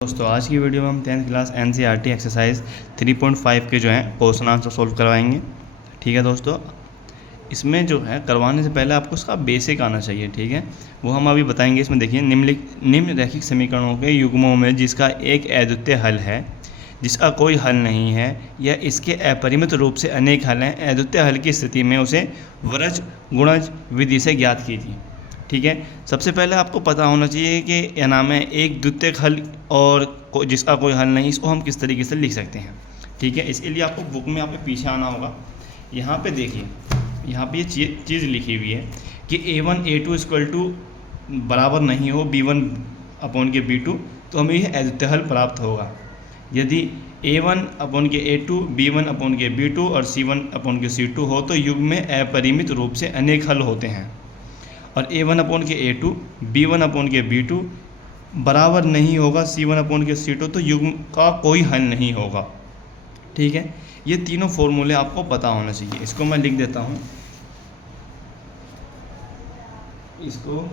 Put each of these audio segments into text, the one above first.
दोस्तों आज की वीडियो में हम 10th क्लास NCERT एक्सरसाइज 3.5 के जो हैं क्वेश्चन आंसर सोल्व करवाएंगे। ठीक है दोस्तों, इसमें जो है करवाने से पहले आपको इसका बेसिक आना चाहिए। ठीक है, वो हम अभी बताएंगे। इसमें देखिए, निम्न रैखिक समीकरणों के युग्मों में जिसका एक अद्वितीय हल है, जिसका कोई हल नहीं है, या इसके अपरिमित रूप से अनेक हल हैं, अद्वितीय हल की स्थिति में उसे वरज गुणज विधि से ज्ञात कीजिए। ठीक है, सबसे पहले आपको पता होना चाहिए कि क्या नाम है एक द्वितीयक हल और जिसका कोई हल नहीं, इसको हम किस तरीके से लिख सकते हैं। ठीक है, इसके लिए आपको बुक में यहाँ पे पीछे आना होगा। यहाँ पे देखिए, यहाँ पे ये चीज़ लिखी हुई है कि A1 A2 इक्वल टू बराबर नहीं हो B1 अपॉन के B2, तो हमें यह अद्वितीय हल प्राप्त होगा। यदि A1 अपॉन के A2 B1 अपॉन के B2 और C1 अपॉन के C2 हो, तो युग्म में अपरिमित रूप से अनेक हल होते हैं। और A1 अपॉन के A2 B1 अपॉन के B2 बराबर नहीं होगा C1 अपॉन के C2, तो युग्म का कोई हल नहीं होगा। ठीक है, ये तीनों फॉर्मूले आपको पता होना चाहिए। इसको मैं लिख देता हूँ। इसको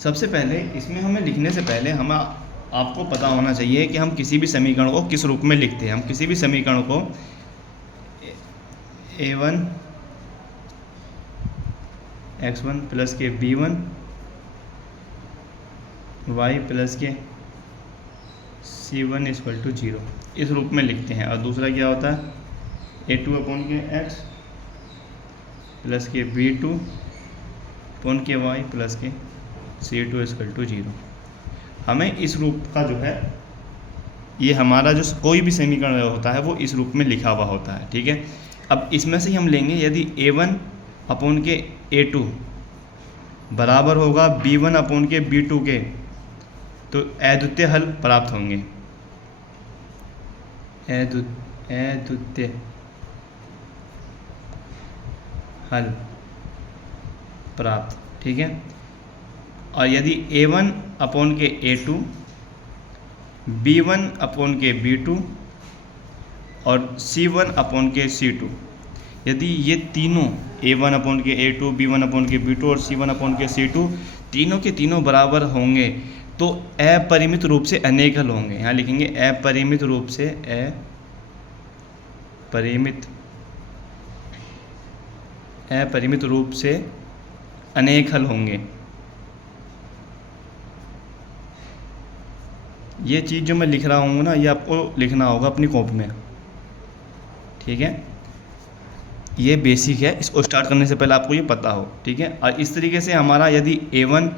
सबसे पहले इसमें हमें लिखने से पहले हमें आपको पता होना चाहिए कि हम किसी भी समीकरण को किस रूप में लिखते हैं। हम किसी भी समीकरण को A1 x1 प्लस के B1 y प्लस के C1 इक्वल टू 0 इस रूप में लिखते हैं। और दूसरा क्या होता है A2 अपॉन के x प्लस के B2 अपॉन के y प्लस के C2 इक्वल टू 0। हमें इस रूप का जो है, ये हमारा जो कोई भी समीकरण होता है वो इस रूप में लिखा हुआ होता है। ठीक है, अब इसमें से हम लेंगे, यदि A1 अपॉन के A2 बराबर होगा B1 अपॉन के B2 के, तो अद्वितीय हल प्राप्त होंगे। अद्वितीय हल प्राप्त। ठीक है, और यदि A1 अपॉन के A2 B1 अपॉन के B2 और C1 अपॉन के C2, यदि ये तीनों A1 अपॉन के A2 B1 अपॉन के B2 और C1 अपॉन के C2 तीनों के तीनों बराबर होंगे, तो अपरिमित रूप से अनेक हल होंगे। यहाँ लिखेंगे अपरिमित रूप से, अपरिमित रूप से अनेक हल होंगे। ये चीज़ जो मैं लिख रहा हूँ ना, ये आपको लिखना होगा अपनी कॉपी में। ठीक है, ये बेसिक है, इसको स्टार्ट करने से पहले आपको ये पता हो। ठीक है, और इस तरीके से हमारा यदि A1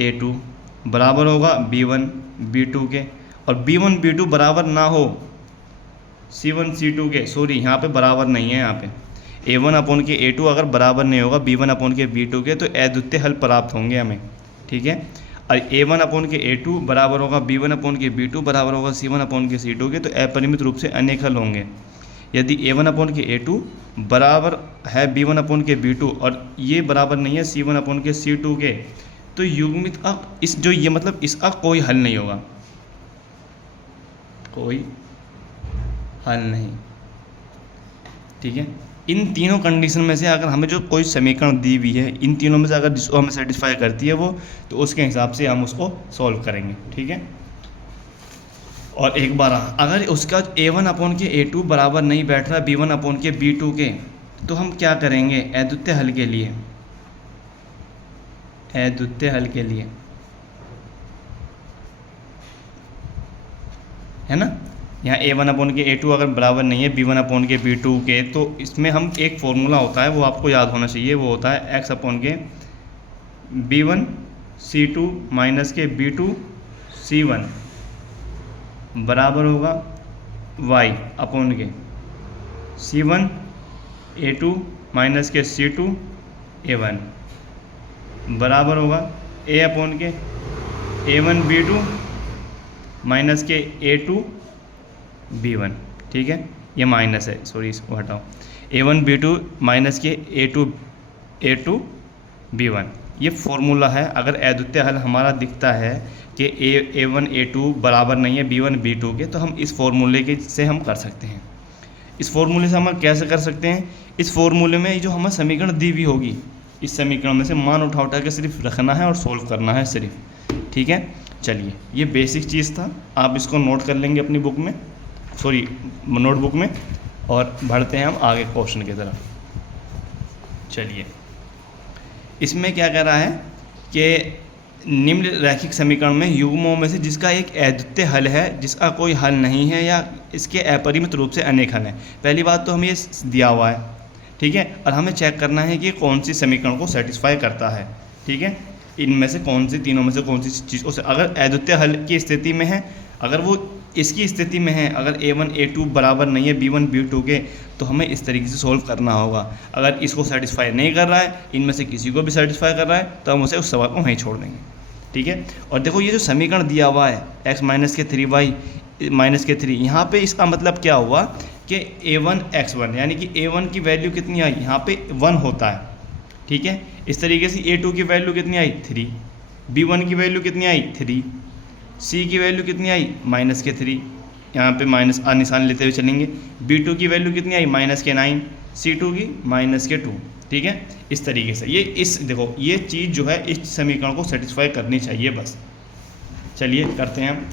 A2 बराबर होगा B1 B2 के, और B1 B2 बराबर ना हो C1 C2 के, सॉरी यहाँ पे बराबर नहीं है, यहाँ पे A1 अपॉन के A2 अगर बराबर नहीं होगा B1 अपॉन के B2 के, तो अद्वितीय हल प्राप्त होंगे हमें। ठीक है, और A1 अपॉन के A2 बराबर होगा B1 अपॉन के B2 बराबर होगा C1 अपॉन के C2 के, तो अपरिमित रूप से अनेक हल होंगे। यदि A1 अपॉन के A2 बराबर है B1 अपॉन के B2 और ये बराबर नहीं है C1 अपॉन के C2 के, तो युग्मित का इस जो ये मतलब इसका कोई हल नहीं होगा, कोई हल नहीं। ठीक है, इन तीनों कंडीशन में से अगर हमें जो कोई समीकरण दी हुई है, इन तीनों में से अगर जिसको हमें सेटिस्फाई करती है वो, तो उसके हिसाब से हम उसको सॉल्व करेंगे। ठीक है, और एक बार अगर उसका A1 अपॉन के A2 बराबर नहीं बैठ रहा B1 अपॉन के B2 के, तो हम क्या करेंगे अद्वितीय हल के लिए, अद्वितीय हल के लिए, है ना। यहाँ A1 अपॉन के A2 अगर बराबर नहीं है B1 अपॉन के B2 के, तो इसमें हम एक फॉर्मूला होता है वो आपको याद होना चाहिए, वो होता है x अपॉन के B1 C2 माइनस के B2 C1 बराबर होगा y अपॉन के C1 A2 माइनस के C2 A1 बराबर होगा a अपॉन के A1 B2 माइनस के A2 B1। ठीक है, ये माइनस है, सॉरी इसको हटाओ, A1 B2 माइनस के A2 B1। ये फॉर्मूला है। अगर अद्वितीय हल हमारा दिखता है कि A1 A2 बराबर नहीं है B1 B2 के, तो हम इस फॉर्मूले के से हम कर सकते हैं। इस फॉर्मूले से हम कैसे कर सकते हैं, इस फॉर्मूले में जो हमें समीकरण दी हुई होगी, इस समीकरण में से मान उठा उठा के सिर्फ रखना है और सोल्व करना है सिर्फ। ठीक है। चलिए ये बेसिक चीज़ था, आप इसको नोट कर लेंगे अपनी बुक में, सॉरी नोटबुक में, और बढ़ते हैं हम आगे क्वेश्चन की तरफ। चलिए इसमें क्या कह रहा है कि निम्न रैखिक समीकरण में युग्मों में से जिसका एक अद्वितीय हल है, जिसका कोई हल नहीं है, या इसके अपरिमित रूप से अनेक हल हैं। पहली बात तो हमें ये दिया हुआ है, ठीक है, और हमें चेक करना है कि कौन सी समीकरण को सेटिस्फाई करता है, ठीक है, इनमें से कौन सी, तीनों में से कौन सी चीज़ उसे, अगर अद्वितीय हल की स्थिति में है, अगर वो इसकी स्थिति में है, अगर A1 A2 बराबर नहीं है B1 B2 के, तो हमें इस तरीके से सोल्व करना होगा। अगर इसको सेटिस्फाई नहीं कर रहा है, इनमें से किसी को भी सेटिस्फाई कर रहा है, तो हम उसे उस सवाल को वहीं छोड़ देंगे, ठीक है। और देखो ये जो समीकरण दिया हुआ है x माइनस के 3y माइनस के 3, यहाँ पे इसका मतलब क्या हुआ कि A1 x1 यानी कि A1 की वैल्यू कितनी आई, यहाँ पे 1 होता है, ठीक है। इस तरीके से A2 की वैल्यू कितनी आई 3, B1 की वैल्यू कितनी आई 3, C की वैल्यू कितनी आई माइनस के 3, यहाँ पे माइनस निशान लेते हुए चलेंगे। B2 की वैल्यू कितनी आई माइनस के 9, C2 की माइनस के 2, ठीक है। इस तरीके से ये इस देखो ये चीज़ जो है इस समीकरण को सेटिस्फाई करनी चाहिए बस। चलिए करते हैं हम।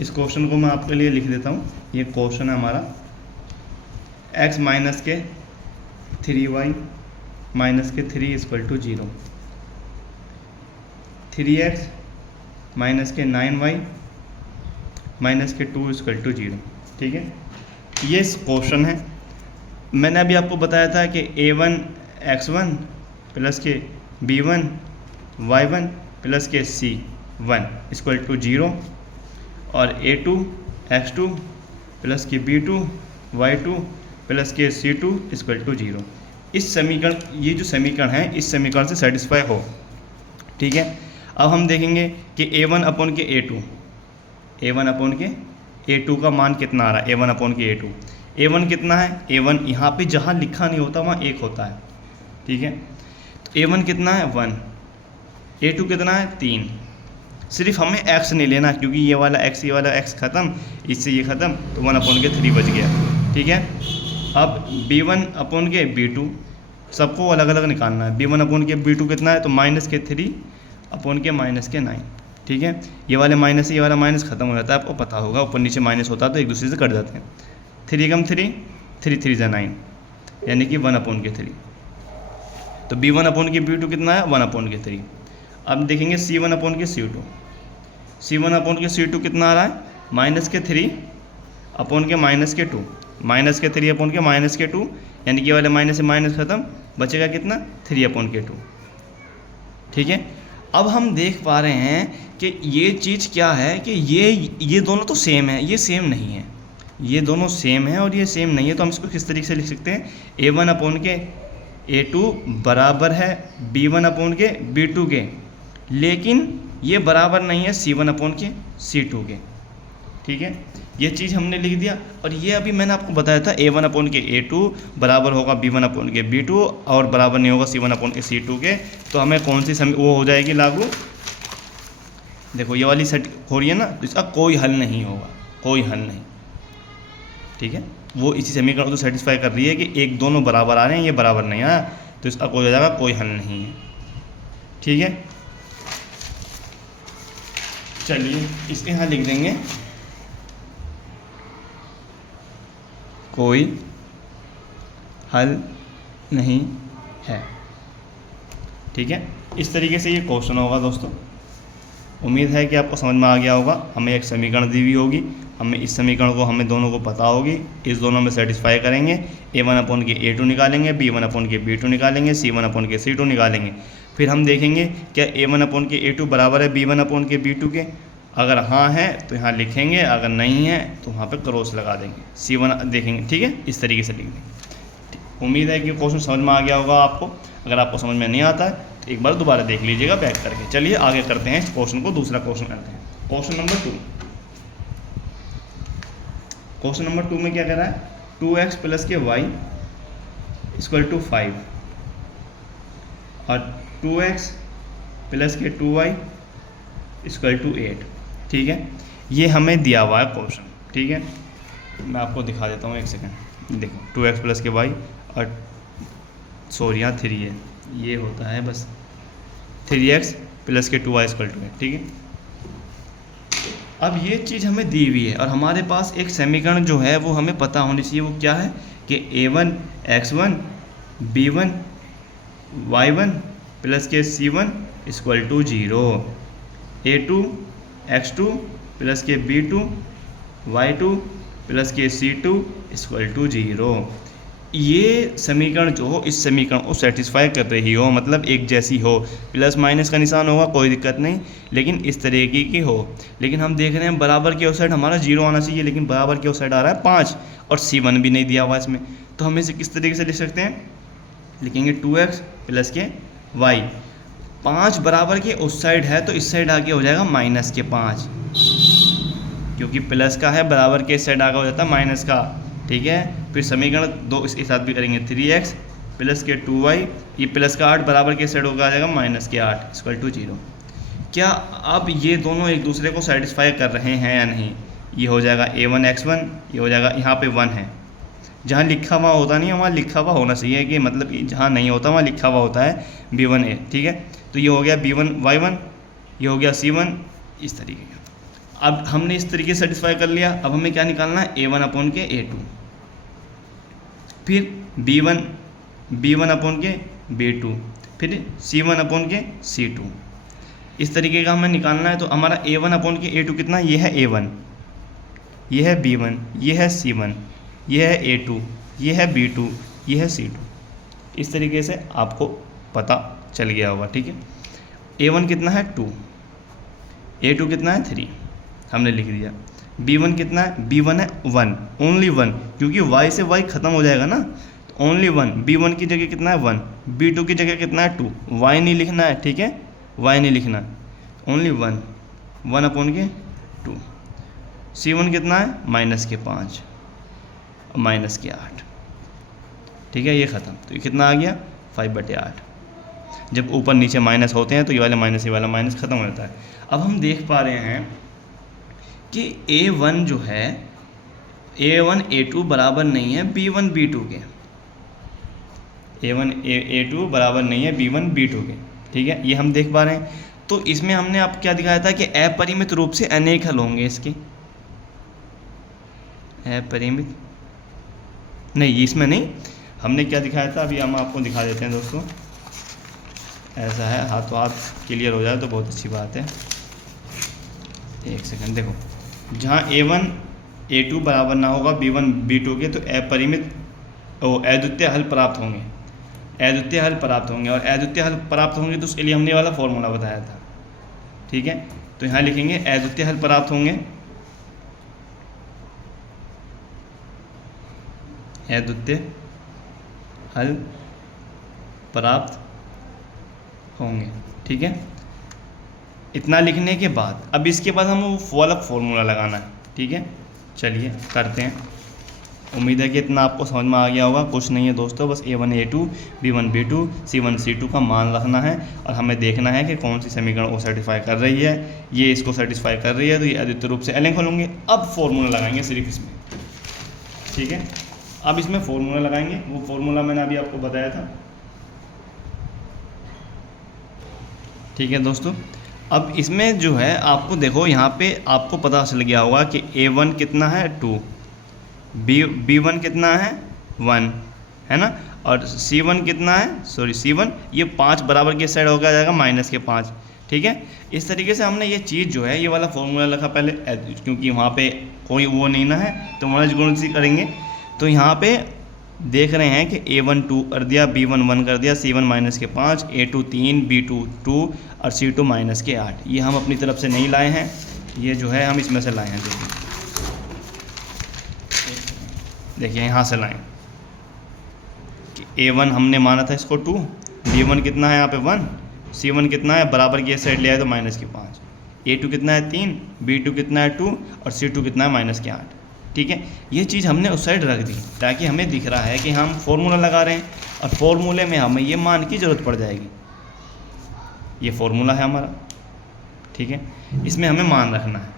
इस क्वेश्चन को मैं आपके लिए लिख देता हूँ। ये क्वेश्चन है हमारा, x माइनस के 3y माइनस के 3 इक्वल टू 0, 3x माइनस के 9y माइनस के 2 इक्वल टू 0, ठीक है। ये क्वेश्चन है। मैंने अभी आपको बताया था कि A1 x1 प्लस के B1 y1 प्लस के C1 इक्वल टू 0 और A2 x2 प्लस के B2 y2 प्लस के C2 इक्वल टू 0। इस समीकरण, ये जो समीकरण है इस समीकरण से सेटिस्फाई हो, ठीक है। अब हम देखेंगे कि A1 अपॉन के A2, A1 अपॉन के A2 का मान कितना आ रहा है। A1 अपॉन के A2, A1 कितना है, A1 यहाँ पे जहाँ लिखा नहीं होता वहाँ 1 होता है, ठीक है। तो A1 कितना है 1, A2 कितना है 3। सिर्फ हमें x नहीं लेना, क्योंकि ये वाला x, ये वाला x ख़त्म, इससे ये ख़त्म, तो 1 अपॉन के 3 बच गया, ठीक है। अब B1 अपॉन के B2 सबको अलग अलग निकालना है। B1 अपॉन के B2 कितना है, तो माइनस के 3 अपॉन के माइनस के 9, ठीक है। ये वाले माइनस से ये वाला माइनस ख़त्म हो जाता है, आपको पता होगा, ऊपर नीचे माइनस होता है तो एक दूसरे से कट जाते हैं। 3 कम 3, 3 3 जा 9, यानी कि 1 अपॉन के 3। तो B1 अपॉन के B2 कितना है 1 अपॉन के 3। अब देखेंगे C1 अपॉन के C2, C1 अपॉन के C2 कितना आ रहा है माइनस के 3 अपॉन के माइनस के 2, माइनस के 3 अपॉन के माइनस के 2, यानी कि वाले माइनस से माइनस ख़त्म, बचेगा कितना 3 अपॉन के 2, ठीक है। अब हम देख पा रहे हैं कि ये चीज़ क्या है कि ये दोनों तो सेम है, ये सेम नहीं है, ये दोनों सेम है और ये सेम नहीं है। तो हम इसको किस तरीके से लिख सकते हैं, A1 अपॉन के A2 बराबर है B1 अपॉन के B2 के, लेकिन ये बराबर नहीं है C1 अपॉन के C2 के, ठीक है। ये चीज़ हमने लिख दिया। और ये अभी मैंने आपको बताया था A1 अपॉन के A2 बराबर होगा B1 अपॉन के B2 और बराबर नहीं होगा C1 अपॉन के C2 के। तो हमें कौन सी वो हो जाएगी लागू, देखो ये वाली सेट हो रही है ना, तो इसका कोई हल नहीं होगा, कोई हल नहीं, ठीक है। वो इसी समीकरण को सेटिस्फाई कर रही है कि एक दोनों बराबर आ रहे हैं, ये बराबर नहीं आया, तो इसका कोई हो जाएगा कोई हल नहीं है, ठीक है। चलिए इसके यहाँ लिख देंगे कोई हल नहीं है, ठीक है। इस तरीके से ये क्वेश्चन होगा दोस्तों। उम्मीद है कि आपको समझ में आ गया होगा। हमें एक समीकरण दी हुई होगी, हमें इस समीकरण को हमें दोनों को पता होगी, इस दोनों में सेटिस्फाई करेंगे। A1 अपॉन के A2 निकालेंगे, B1 अपॉन के B2 निकालेंगे, C1 अपॉन के C2 निकालेंगे। फिर हम देखेंगे क्या A1 अपॉन के A2 बराबर है B1 अपॉन के B2 के। अगर हाँ है तो यहाँ लिखेंगे, अगर नहीं है तो वहाँ पे क्रॉस लगा देंगे, C1 देखेंगे, ठीक है। इस तरीके से लिख देंगे। उम्मीद है कि क्वेश्चन समझ में आ गया होगा आपको। अगर आपको समझ में नहीं आता है तो एक बार दोबारा देख लीजिएगा बैक करके। चलिए आगे करते हैं इस क्वेश्चन को, दूसरा क्वेश्चन करते हैं। Question number 2। क्वेश्चन नंबर 2 में क्या कह रहा है, 2x प्लस के y इक्वल टू 5 और 2x प्लस के 2y इक्वल टू 8, ठीक है। ये हमें दिया हुआ है क्वेश्चन, ठीक है। मैं आपको दिखा देता हूँ, एक सेकंड। देखो 2x प्लस के y और सॉरी यहाँ 3 है, ये होता है बस 3x प्लस के 2y इक्वल टू है। ठीक है, अब ये चीज़ हमें दी हुई है और हमारे पास एक समीकरण जो है वो हमें पता होनी चाहिए, वो क्या है कि a1 x1 b1 y1 plus के c1 equal to 0, a2 x2 plus के b2 y2 प्लस के c2 इक्वल टू 0। ये समीकरण जो हो इस समीकरण को सेटिस्फाई कर रही हो, मतलब एक जैसी हो, प्लस माइनस का निशान होगा कोई दिक्कत नहीं, लेकिन इस तरीके की हो। लेकिन हम देख रहे हैं बराबर के उस साइड हमारा 0 आना चाहिए, लेकिन बराबर के उस साइड आ रहा है 5 और c1 भी नहीं दिया हुआ इसमें। तो हम इसे किस तरीके से लिख सकते हैं, लिखेंगे 2x प्लस के y, 5 बराबर के उस साइड है तो इस साइड आगे हो जाएगा माइनस के 5, क्योंकि प्लस का है, बराबर के इस साइड आगे हो जाता है माइनस का। ठीक है, फिर समीकरण 2 इसके साथ भी करेंगे, 3x प्लस के 2y, ये प्लस का 8 बराबर के साइड होकर आ जाएगा माइनस के 8 इक्वल टू 0। क्या अब ये दोनों एक दूसरे को सेटिस्फाई कर रहे हैं या नहीं? ये हो जाएगा a1 x1, ये हो जाएगा, यहाँ पे 1 है, जहाँ लिखा हुआ होता नहीं है वहाँ लिखा हुआ होना चाहिए, कि मतलब जहाँ नहीं होता वहाँ लिखा हुआ होता है b1a। ठीक है, तो ये हो गया b1 y1, ये हो गया c1, इस तरीके का। अब हमने इस तरीके से सेटिस्फाई कर लिया। अब हमें क्या निकालना है, a1 अपॉन के a2, फिर b1 अपॉन के b2, फिर c1 अपॉन के c2, इस तरीके का हमें निकालना है। तो हमारा a1 अपॉन के a2 कितना, ये है a1, ये है b1, ये है c1, ये है a2, ये है b2, ये है c2। इस तरीके से आपको पता चल गया होगा। ठीक है, a1 कितना है 2, a2 कितना है 3, हमने लिख दिया। b1 कितना है, b1 है 1, ओनली 1, क्योंकि y से y ख़त्म हो जाएगा ना, तो ओनली 1, b1 की जगह कितना है 1, b2 की जगह कितना है 2, y नहीं लिखना है। ठीक है, y नहीं लिखना, ओनली 1 अपॉन के 2। c1 कितना है माइनस के 5 और माइनस के 8। ठीक है, ये ख़त्म, तो ये कितना आ गया 5/8। जब ऊपर नीचे माइनस होते हैं तो ये वाला माइनस ख़त्म हो जाता है। अब हम देख पा रहे हैं कि a1 जो है, a1 a2 बराबर नहीं है b1 b2 के, a1 a2 बराबर नहीं है b1 b2 के। ठीक है, ये हम देख पा रहे हैं। तो इसमें हमने आपको क्या दिखाया था कि अपरिमित रूप से अनेक हल होंगे इसके, अपरिमित नहीं, इसमें नहीं, हमने क्या दिखाया था अभी हम आपको दिखा देते हैं दोस्तों। ऐसा है, हाथों हाथ क्लियर हो जाए तो बहुत अच्छी बात है। एक सेकंड, देखो, जहाँ a1 a2 बराबर ना होगा b1 b2 के, तो अपरिमित अद्वितीय हल प्राप्त होंगे, अद्वितीय हल प्राप्त होंगे। और अद्वितीय हल प्राप्त होंगे तो उसके लिए हमने वाला फॉर्मूला बताया था। ठीक है, तो यहाँ लिखेंगे अद्वितीय हल प्राप्त होंगे, अद्वितीय हल प्राप्त होंगे। ठीक है, इतना लिखने के बाद अब इसके बाद हम वो वाला फॉर्मूला लगाना है। ठीक है, चलिए करते हैं। उम्मीद है कि इतना आपको समझ में आ गया होगा। कुछ नहीं है दोस्तों, बस a1 a2 b1 b2 c1 c2 का मान रखना है और हमें देखना है कि कौन सी समीकरण को सेटिस्फाई कर रही है। ये इसको सेटिस्फाई कर रही है तो ये अद्वितीय रूप से अलिंग हल होंगे। अब फॉर्मूला लगाएंगे सिर्फ इसमें। ठीक है, अब इसमें फॉर्मूला लगाएंगे, वो फॉर्मूला मैंने अभी आपको बताया था। ठीक है दोस्तों, अब इसमें जो है आपको देखो, यहाँ पे आपको पता चल गया होगा कि a1 कितना है 2, b1 कितना है 1, है ना, और c1 कितना है, c1 ये 5 बराबर के साइड होकर आ जाएगा माइनस के 5। ठीक है, इस तरीके से हमने ये चीज़ जो है, ये वाला फॉर्मूला लिखा पहले, क्योंकि वहाँ पे कोई वो नहीं ना है तो मर्ज गुण से करेंगे। तो यहाँ पे देख रहे हैं कि a1 2 कर दिया, b1 1 कर दिया, c1 माइनस के 5, a2 3, b2 2 और c2 माइनस के 8। ये हम अपनी तरफ से नहीं लाए हैं, ये जो है हम इसमें से लाए हैं। देखिए यहाँ से लाएं कि a1 हमने माना था इसको 2, b1 कितना है यहाँ पे 1, c1 कितना है बराबर की साइड ले आए तो माइनस के 5, a2 कितना है 3, b2 कितना है 2 और c2 कितना है माइनस के 8। ठीक है, ये चीज़ हमने उस साइड रख दी ताकि हमें दिख रहा है कि हम फॉर्मूला लगा रहे हैं और फॉर्मूले में हमें ये मान की ज़रूरत पड़ जाएगी। ये फॉर्मूला है हमारा। ठीक है, इसमें हमें मान रखना है।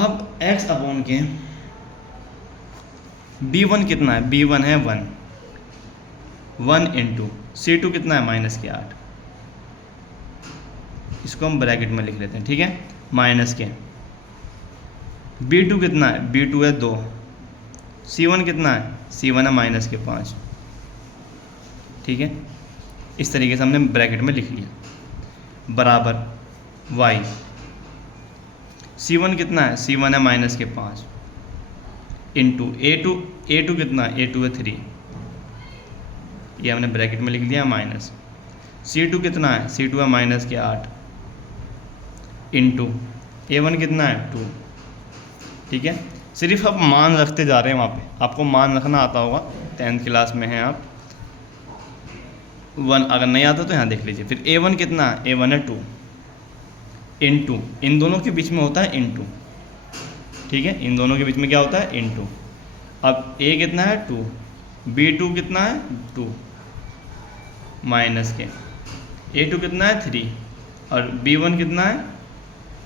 अब x अपॉन के B1 कितना है, B1 है 1 इंटू C2 कितना है -8, इसको हम ब्रैकेट में लिख लेते हैं, ठीक है, माइनस के। B2 कितना है, B2 है 2, C1 कितना है, C1 है -5, ठीक है। इस तरीके से हमने ब्रैकेट में लिख लिया, बराबर y, C1 कितना है, C1 है -5 इंटू A2 कितना है, A2 है 3, ये हमने ब्रैकेट में लिख दिया माइनस। C2 कितना है, C2 है -8 इंटू A1 कितना है 2, ठीक है। सिर्फ आप मान रखते जा रहे हैं, वहाँ पे आपको मान रखना आता होगा, 10th क्लास में हैं आप। 1 अगर नहीं आता तो यहाँ देख लीजिए। फिर A1 कितना है, A1 है 2 इंटू, इन दोनों के बीच में होता है इंटू, ठीक है, इन दोनों के बीच में क्या होता है, इंटू। अब A कितना है 2, B2 कितना है 2 माइनस के, A2 कितना है 3 और B1 कितना है,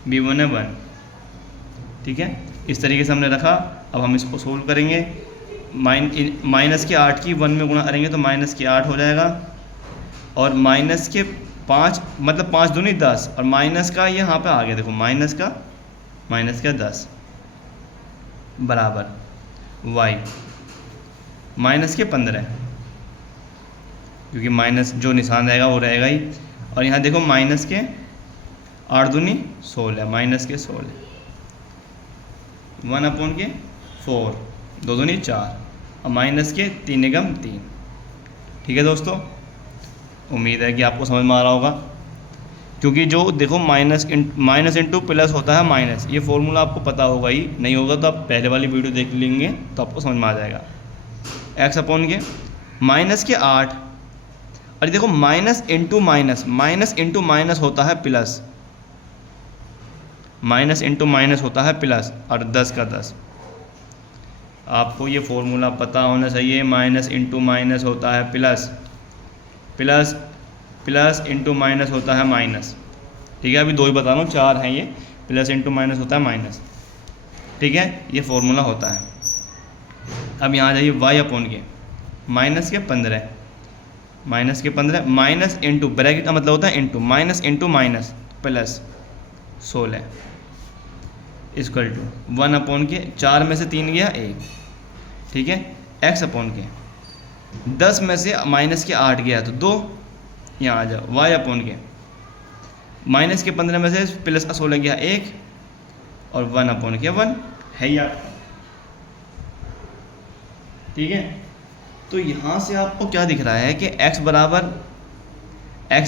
B1 है 1, ठीक है। इस तरीके से हमने रखा। अब हम इसको सोल्व करेंगे। माइनस के 8 की 1 में गुणा करेंगे तो -8 हो जाएगा, और माइनस के 5 मतलब 5 दूनी 10, और माइनस का ये यहाँ पे आ गया, देखो माइनस का 10 बराबर y -15, क्योंकि माइनस जो निशान रहेगा वो रहेगा ही। और यहाँ देखो माइनस के 8 दूनी 16, माइनस के 16, 1/4, 2 दूनी 4, और माइनस के 3 एकम 3, ठीक है दोस्तों। उम्मीद है कि आपको समझ में आ रहा होगा, क्योंकि जो देखो माइनस इंटू प्लस होता है माइनस, ये फॉर्मूला आपको पता होगा ही, नहीं होगा तो आप पहले वाली वीडियो देख लेंगे तो आपको समझ में आ जाएगा। x/के -8, और देखो माइनस इंटू माइनस होता है प्लस, माइनस इंटू माइनस होता है प्लस, और 10 का 10। आपको ये फॉर्मूला पता होना चाहिए। माइनस इंटू माइनस होता है प्लस, प्लस इंटू माइनस होता है माइनस, ठीक है। अभी 2 ही बता रहा हूँ, 4 हैं ये। प्लस इंटू माइनस होता है माइनस, ठीक है, ये फॉर्मूला होता है। अब यहाँ आ जाइए y/के -15, माइनस इंटू ब्रैकेट का मतलब होता है into, minus into minus plus 16 equal to 1/के, 4 में से 3 गया 1, ठीक है। x/के 10 में से माइनस के 8 गया तो 2, यहाँ आ जाओ y/के माइनस के 15 में से प्लस का 16 गया 1, और 1/के 1 है ही आपका, ठीक है। तो यहाँ से आपको क्या दिख रहा है कि x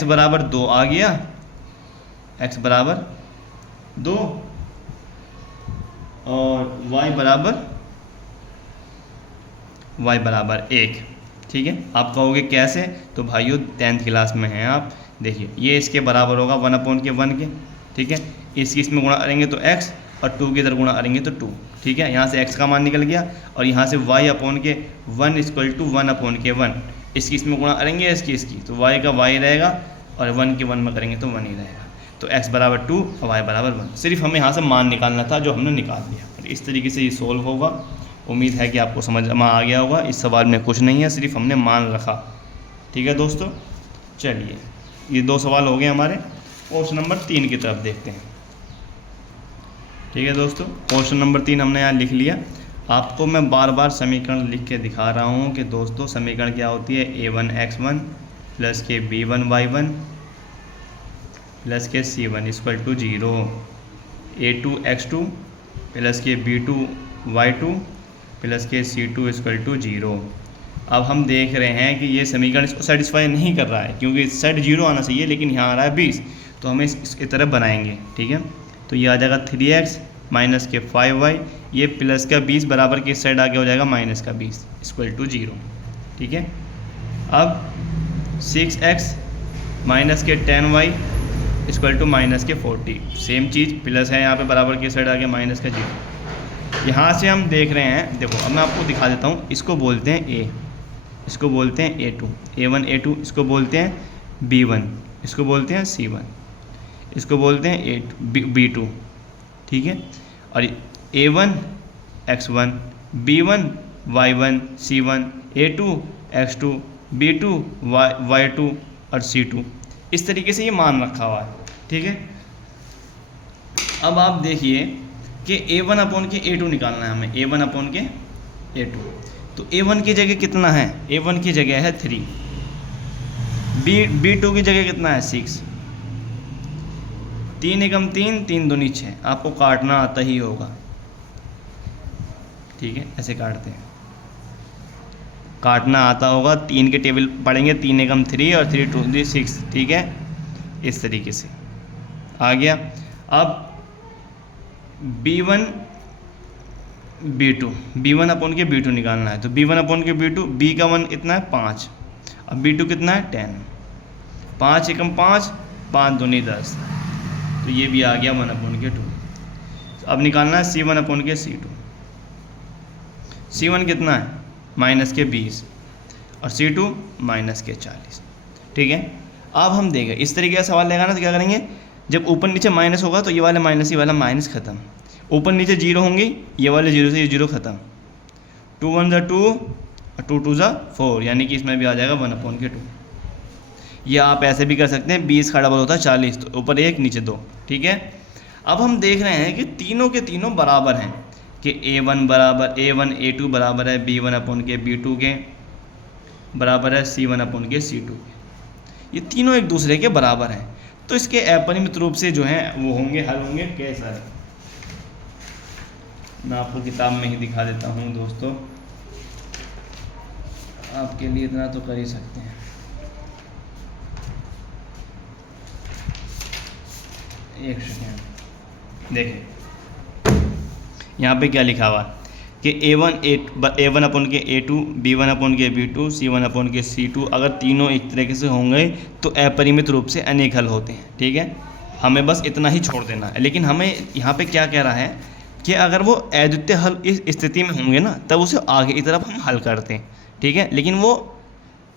बराबर 2 आ गया, x बराबर 2, और y बराबर 1, ठीक है। आप कहोगे कैसे, तो भाइयों 10th क्लास में हैं आप, देखिए ये इसके बराबर होगा 1/के 1 के, ठीक है। इसकी इसमें गुणा करेंगे तो x, और 2 की इधर गुणा करेंगे तो 2, ठीक है। यहाँ से x का मान निकल गया, और यहाँ से y/के 1 इक्वल टू 1/के 1, इसकी इसमें गुणा करेंगे इसकी, तो y का y रहेगा, और 1 के 1 में करेंगे तो 1 ही रहेगा। तो x बराबर 2 और y बराबर 1, सिर्फ हमें यहाँ से मान निकालना था, जो हमने निकाल दिया। और इस तरीके से ये सोल्व होगा। उम्मीद है कि आपको समझ में आ गया होगा। इस सवाल में कुछ नहीं है, सिर्फ हमने मान रखा, ठीक है दोस्तों। चलिए ये 2 सवाल हो गए हमारे। क्वेश्चन नंबर 3 की तरफ देखते हैं, ठीक है दोस्तों। क्वेश्चन नंबर 3 हमने यहाँ लिख लिया। आपको मैं बार बार समीकरण लिख के दिखा रहा हूँ कि दोस्तों समीकरण क्या होती है, a1x1 प्लस के b1y1 प्लस के c1 equal to 0, a2x2 plus के b2y2 प्लस के c2 इक्वल टू 0। अब हम देख रहे हैं कि ये समीकरण इसको सेटिस्फाई नहीं कर रहा है, क्योंकि इस साइड 0 आना चाहिए, लेकिन यहाँ आ रहा है 20, तो हमें इसकी तरफ बनाएंगे, ठीक है। तो ये आ जाएगा 3x माइनस के 5y, ये प्लस का 20 बराबर के इस साइड आगे हो जाएगा माइनस का 20 इक्वल टू 0, ठीक है। अब 6x माइनस के 10y इक्वल टू माइनस के 40, सेम चीज़, प्लस है यहाँ पे बराबर के साइड आगे माइनस का 0। यहाँ से हम देख रहे हैं, देखो अब मैं आपको दिखा देता हूँ। इसको बोलते हैं a, इसको बोलते हैं a2, a1 a2, इसको बोलते हैं b1, इसको बोलते हैं c1, इसको बोलते हैं b2, ठीक है। और a1 x1 b1 y1 c1 a2 x2 b2 y2 और c2, इस तरीके से ये मान रखा हुआ है। ठीक है, अब आप देखिए कि a1 अपॉन के a2 निकालना है हमें, a1 अपॉन के a2। तो a1 की जगह कितना है, a1 की जगह है 3, b2 की जगह कितना है 6, 3 एकम 3, 3 दूनी 6, आपको काटना आता ही होगा। ठीक है, ऐसे काटते हैं, काटना आता होगा, 3 के टेबल पढ़ेंगे, 3 एकम 3 और 3 2 6। ठीक है, इस तरीके से आ गया। अब b1 b1 अपॉन के b2 निकालना है। तो b1 अपॉन के b2, b का 1 इतना है 5, अब b2 कितना है 10, 5 एकम 5, 5 दूनी 10, तो ये भी आ गया 1 अपॉन के 2। अब निकालना है c1 अपॉन के c2। c1 कितना है माइनस के 20 और c2 माइनस के 40। ठीक है, अब हम देखें इस तरीके का सवाल लेगा ना तो क्या करेंगे, जब ऊपर नीचे माइनस होगा तो ये वाला माइनस, ये वाला माइनस खत्म, ऊपर नीचे जीरो होंगे, ये वाले जीरो से ये जीरो खत्म, 2 1 ज़ा 2 और 2 2 ज़ा 4, यानी कि इसमें भी आ जाएगा 1 अपॉन के 2। या आप ऐसे भी कर सकते हैं, 20 का डबल होता है 40, तो ऊपर 1 नीचे 2। ठीक है, अब हम देख रहे हैं कि तीनों के तीनों बराबर हैं, कि a1 बराबर a1 a2 बराबर है b1 अपॉन के b2 के, बराबर है c1 अपॉन के c2 के, ये तीनों एक दूसरे के बराबर हैं। तो इसके अपरिमित रूप से जो हैं वो होंगे, हल होंगे कैसा है, मैं आपको किताब में ही दिखा देता हूँ दोस्तों, आपके लिए इतना तो कर ही सकते हैं। एक सेकेंड, देखें यहाँ पे क्या लिखा हुआ कि a1 अपॉन के a2 b1 अपॉन के b2 c1 अपॉन के c2, अगर तीनों एक तरीके से होंगे तो अपरिमित रूप से अनेक हल होते हैं। ठीक है, हमें बस इतना ही छोड़ देना है, लेकिन हमें यहाँ पे क्या कह रहा है कि अगर वो अद्वितीय हल इस स्थिति में होंगे ना, तब उसे आगे की तरफ हम हल करते हैं। ठीक है, लेकिन वो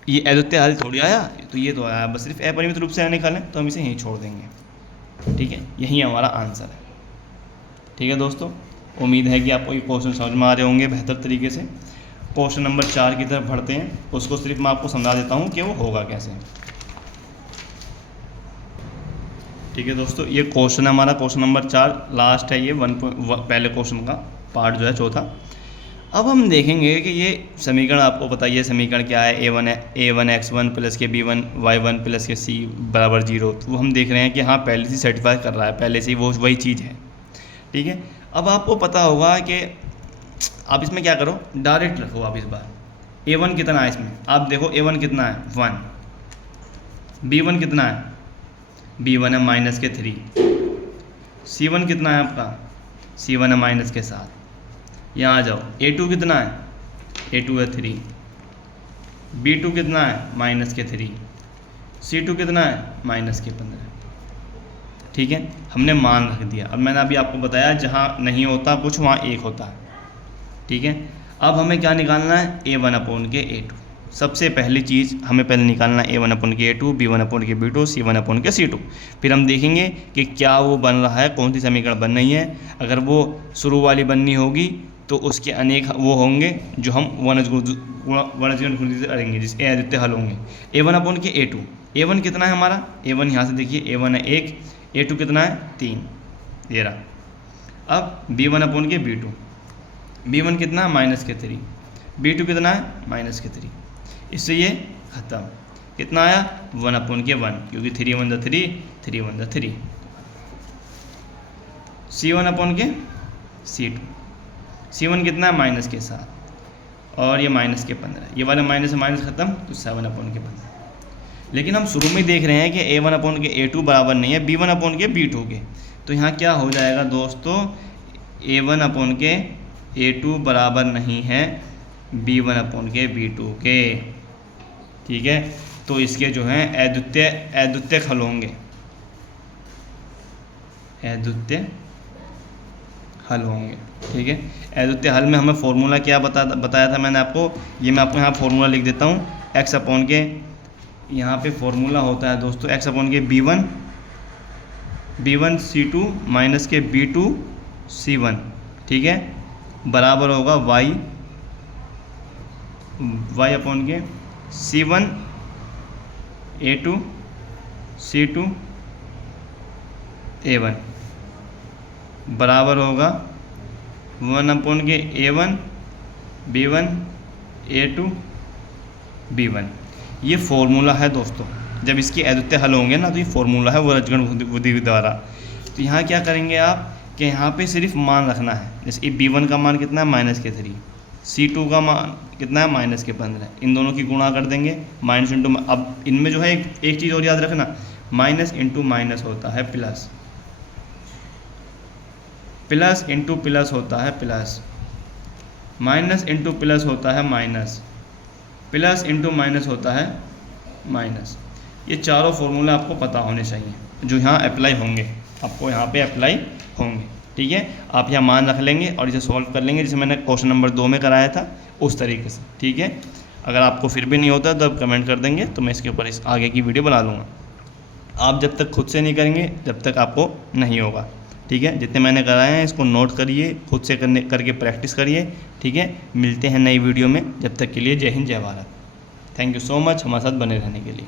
ये अद्वितीय हल थोड़ी आया, तो ये तो आया, बस सिर्फ अपरिमित रूप से अनेक हल है, तो हम इसे यहीं छोड़ देंगे। ठीक है, यही हमारा आंसर है। ठीक है दोस्तों, उम्मीद है कि आपको ये क्वेश्चन समझ में आ रहे होंगे बेहतर तरीके से। क्वेश्चन नंबर 4 की तरफ बढ़ते हैं, उसको सिर्फ मैं आपको समझा देता हूँ कि वो होगा कैसे। ठीक है दोस्तों, ये क्वेश्चन है हमारा, क्वेश्चन नंबर 4 लास्ट है, ये पहले क्वेश्चन का पार्ट जो है चौथा। अब हम देखेंगे कि ये समीकरण, आपको बताइए समीकरण क्या है, a1 x1 प्लस के b1 y1 प्लस के c बराबर 0। तो हम देख रहे हैं कि हाँ पहले से सेटिफाई कर रहा है, पहले से ही वो वही चीज़ है। ठीक है, अब आपको पता होगा कि आप इसमें क्या करो, डायरेक्ट रखो आप इस बार, a1 कितना है इसमें, आप देखो a1 कितना है 1, b1 कितना है, b1 है माइनस के 3, c1 कितना है आपका, c1 है माइनस के 7। यहाँ आ जाओ, a2 कितना है, a2 है 3, b2 कितना है माइनस के 3, c2 कितना है माइनस के 15। ठीक है, हमने मान रख दिया। अब मैंने अभी आपको बताया जहाँ नहीं होता कुछ वहाँ एक होता है। ठीक है, अब हमें क्या निकालना है, a1 अपॉन के a2। सबसे पहली चीज़ हमें पहले निकालना है a1 अपॉन के a2, b1 अपॉन के b2, c1 अपॉन के c2। फिर हम देखेंगे कि क्या वो बन रहा है, कौन सी समीकरण बन रही है। अगर वो शुरू वाली बननी होगी तो उसके अनेक वो होंगे जो हम वनस्पति करेंगे, जिसके अद्वितीय हल होंगे। a1 अपॉन के a2, a1 कितना है हमारा, a1 यहाँ से देखिए a1 है 1, a2 कितना है 3, ये रहा। अब b1 अपॉन के b2, b1 कितना है माइनस के 3, b2 कितना है माइनस के 3, इससे ये ख़त्म। कितना आया 1 अपॉन के 1, क्योंकि 3 1 ज़ा 3, 3 1 ज़ा 3। c1 अपॉन के c2, c1 कितना है माइनस के 7 और ये माइनस के 15, ये वाला माइनस से माइनस ख़त्म, तो 7 अपॉन के 15। लेकिन हम शुरू में देख रहे हैं कि a1 अपॉन के a2 बराबर नहीं है b1 अपॉन के b2 के, तो यहाँ क्या हो जाएगा दोस्तों, a1 अपॉन के a2 बराबर नहीं है b1 अपॉन के b2 के। ठीक है, तो इसके जो हैं अद्वितीय हल होंगे, अद्वितीय हल होंगे। ठीक है, अद्वितीय हल में हमें फॉर्मूला क्या बताया था मैंने आपको, ये मैं आपको यहाँ फॉर्मूला लिख देता हूँ। x अपॉन के, यहाँ पे फॉर्मूला होता है दोस्तों x अपॉन के b1 c2 माइनस के b2 c1। ठीक है, बराबर होगा y y अपॉन के C1 A2 C2 A1 बराबर होगा 1 अपॉन के A1 B1 A2 B1। ये फॉर्मूला है दोस्तों, जब इसके अद्वितीय हल होंगे ना तो ये फॉर्मूला है वज्रगण विधि द्वारा। तो यहाँ क्या करेंगे आप कि यहाँ पे सिर्फ मान रखना है, जैसे B1 का मान कितना है -3, C2 का मान कितना है -15, इन दोनों की गुणा कर देंगे माइनस इंटू। अब इनमें जो है एक चीज़ और याद रखना, माइनस इंटू माइनस होता है प्लस, प्लस इंटू प्लस होता है प्लस, माइनस इंटू प्लस होता है माइनस, प्लस इंटू माइनस होता है माइनस। ये चारों फॉर्मूला आपको पता होने चाहिए जो यहाँ अप्लाई होंगे, आपको यहाँ पे अप्लाई होंगे। ठीक है, आप यहाँ मान रख लेंगे और इसे सॉल्व कर लेंगे जैसे मैंने क्वेश्चन नंबर 2 में कराया था उस तरीके से। ठीक है, अगर आपको फिर भी नहीं होता तो आप कमेंट कर देंगे तो मैं इसके ऊपर इस आगे की वीडियो बना लूँगा। आप जब तक खुद से नहीं करेंगे जब तक आपको नहीं होगा। ठीक है, जितने मैंने कराए हैं इसको नोट करिए, खुद से करके प्रैक्टिस करिए। ठीक है, मिलते हैं नई वीडियो में, जब तक के लिए जय हिंद जय Bharat. Thank you so much हमारे साथ बने रहने के लिए।